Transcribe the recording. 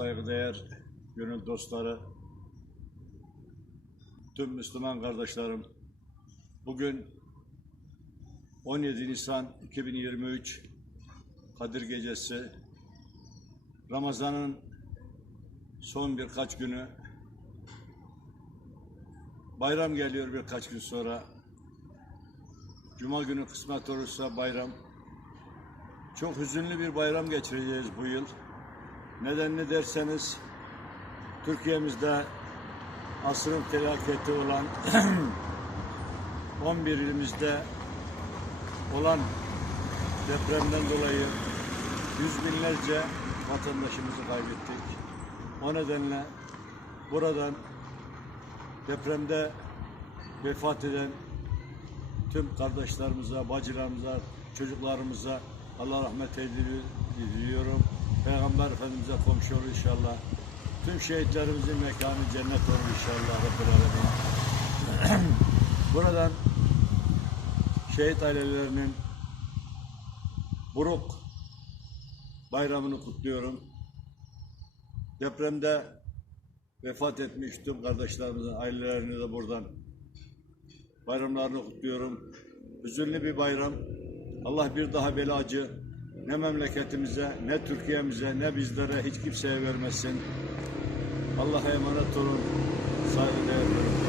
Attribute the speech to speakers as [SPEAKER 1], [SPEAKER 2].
[SPEAKER 1] saygıdeğer gönül dostları, tüm Müslüman kardeşlerim, bugün 17 Nisan 2023 Kadir Gecesi, Ramazan'ın son birkaç günü, bayram geliyor birkaç gün sonra, Cuma günü kısmet olursa bayram, çok hüzünlü bir bayram geçireceğiz bu yıl. Neden ne derseniz Türkiye'mizde asrın felaketi olan 11 ilimizde olan depremden dolayı yüz binlerce vatandaşımızı kaybettik. O nedenle buradan depremde vefat eden tüm kardeşlerimize, bacılarımıza, çocuklarımıza Allah rahmet diliyorum. Peygamber Efendimiz'e komşu olur inşallah. Tüm şehitlerimizin mekanı cennet olur inşallah. Alemin. Buradan şehit ailelerinin buruk bayramını kutluyorum. Depremde vefat etmiş tüm kardeşlerimizin ailelerini de buradan bayramlarını kutluyorum. Hüzünlü bir bayram. Allah bir daha böyle acı ne memleketimize, ne Türkiye'mize, ne bizlere hiç kimseye vermesin. Allah'a emanet olun. Saygıdeğer